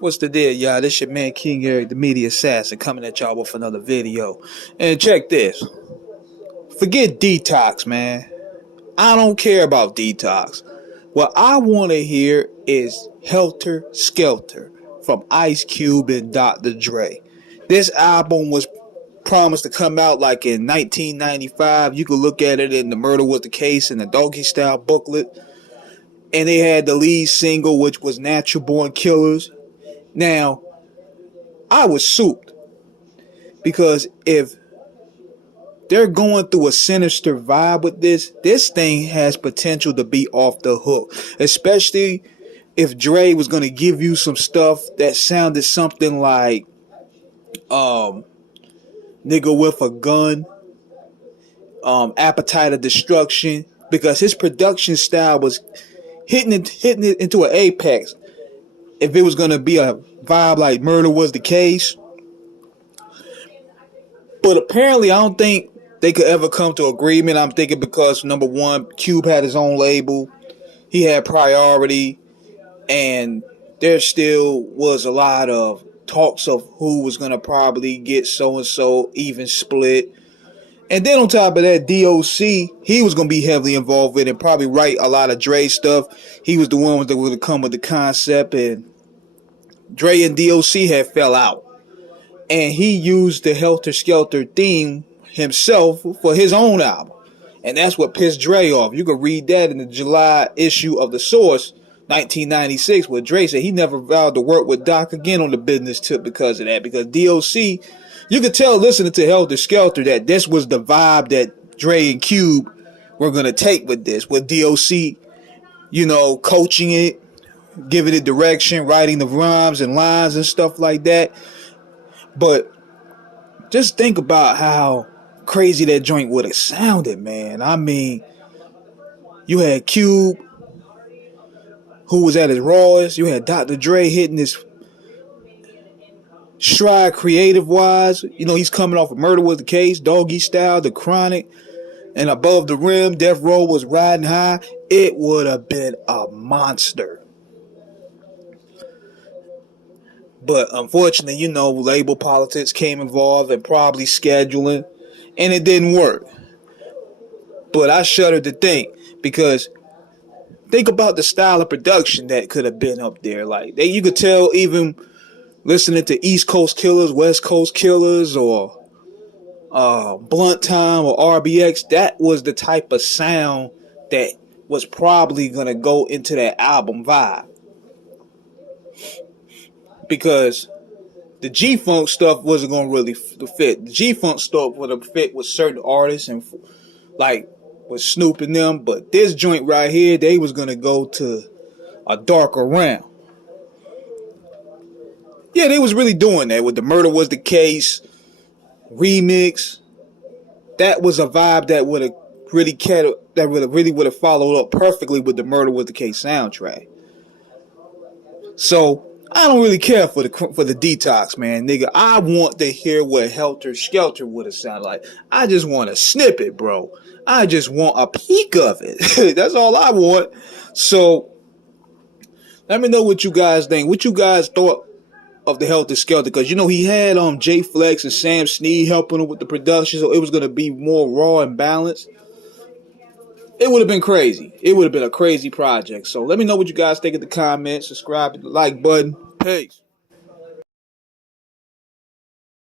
What's the deal, y'all? This your man King Eric, the media assassin, coming at y'all with another video. And check this. Forget DETOX, man. I don't care about DETOX. What I want to hear is HELTER, SKELTER from Ice Cube and Dr. Dre. This album was promised to come out like in 1995. You could look at it in the Murder Was the Case in the Doggy Style booklet. And they had the lead single, which was Natural Born Killers. Now, I was souped because if they're going through a sinister vibe with this thing has potential to be off the hook. Especially if Dre was going to give you some stuff that sounded something like Nigga with a Gun, Appetite of Destruction, because his production style was hitting it into an apex. If it was going to be a vibe like Murder Was the Case. But apparently, I don't think they could ever come to agreement. I'm thinking because, number one, Cube had his own label. He had priority. And there still was a lot of talks of who was going to probably get so-and-so even split. And then on top of that, DOC, he was going to be heavily involved with it and probably write a lot of Dre stuff. He was the one that was going to come with the concept, and Dre and DOC had fell out. And he used the Helter Skelter theme himself for his own album. And that's what pissed Dre off. You can read that in the July issue of The Source, 1996, where Dre said he never vowed to work with Doc again on the business tip because of that. Because DOC, you could tell listening to Helter Skelter that this was the vibe that Dre and Cube were going to take with this. With DOC, coaching it, giving it direction, writing the rhymes and lines and stuff like that. But just think about how crazy that joint would have sounded, man. I mean, you had Cube, who was at his rawest. You had Dr. Dre hitting his stride creative-wise. He's coming off of Murder Was the Case, Doggy Style, The Chronic, and Above the Rim, Death Row was riding high. It would have been a monster. But unfortunately, label politics came involved and probably scheduling, and it didn't work. But I shudder to think, because think about the style of production that could have been up there. Like, you could tell even listening to East Coast Killers, West Coast Killers, or Blunt Time or RBX, that was the type of sound that was probably going to go into that album vibe. Because the G-Funk stuff wasn't going to really fit. The G-Funk stuff would have fit with certain artists and like with Snoop and them. But this joint right here, they was going to go to a darker realm. Yeah, they was really doing that with the Murder Was the Case remix. That was a vibe that would have really would have followed up perfectly with the Murder Was the Case soundtrack. So I don't really care for the DETOX, man, nigga. I want to hear what Helter Skelter would have sounded like. I just want a snippet, bro. I just want a peek of it. That's all I want. So let me know what you guys think. What you guys thought of the Helter Skelter? Because he had Jay Flex and Sam Snead helping him with the production, so it was gonna be more raw and balanced. It would have been crazy. It would have been a crazy project. So let me know what you guys think in the comments. Subscribe, hit the like button. Peace.